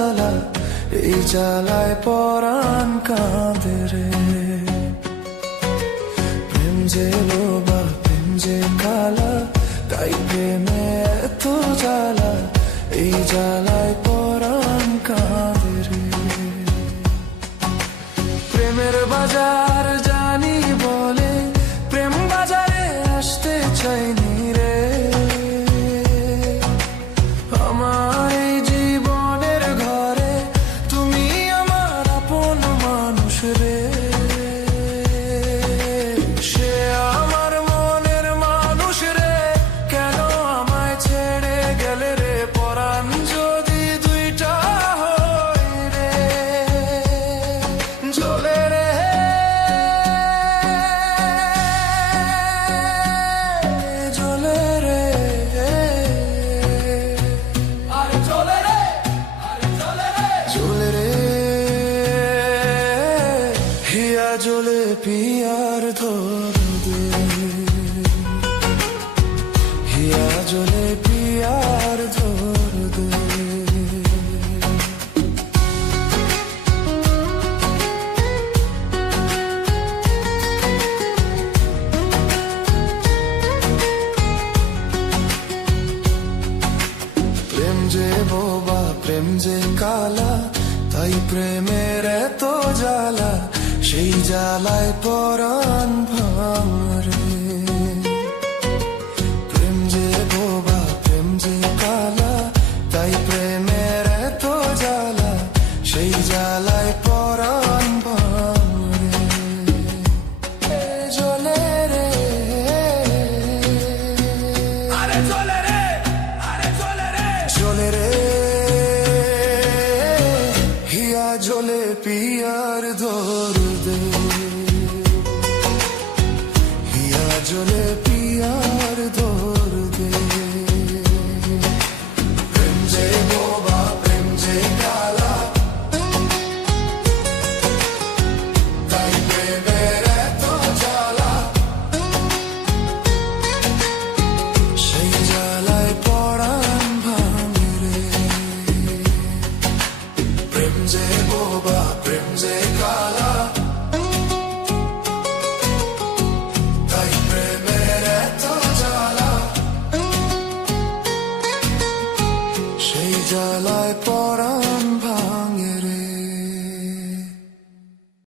জ্বালা, এই জ্বালায় পরাণ কাঁদে রে। প্রেম যে লোভা, প্রেম যে কালা, তাই প্রেমে এত জ্বালা, এই জ্বালায় পরাণ কাঁদে রে। প্রেমের বাজার জানি বলে প্রেম বাজারে আসতে চাইনি রে। আমার এই জীবনের ঘরে তুমি আমার আপন মানুষ রে। সে আমার মনের মানুষ রে, কেন আমায় ছেড়ে গেলে রে। পরাণ যদি দুইটা হয় রে, জ্বলে রে, জ্বলে রে, আরে জ্বলে রে, আরে জ্বলে রে, জ্বলে রে। হিয়া জ্বলে পিয়ার ধর দে, হিয়া জ্বলে পিয়ার ধর দে। প্রেম যে বোবা, প্রেম যে কালা, তাই প্রেমের এত জ্বালা, সেই জ্বালায় পরাণ ভাঙরে। প্রেম যে বোবা, প্রেম যে কালা, তাই প্রেমের এত জ্বালা, সেই জ্বালায় পরাণ ভাঙরে। জ্বলে রে, আরে জ্বলে রে, আরে জ্বলে রে, জ্বলে রে। হিয়া জ্বলে পিয়ার ধর দে, হিয়া জ্বলে পিয়ার ধর দে। প্রেম যে বোবা, প্রেম যে কালা, তাই প্রেমের এত জ্বালা, সেই জ্বালায় পরাণ ভাঙে রে। প্রেম যে বোবা, প্রেম যে কালা, তাই প্রেমের এত জ্বালা, সেই জ্বালায় পরাণ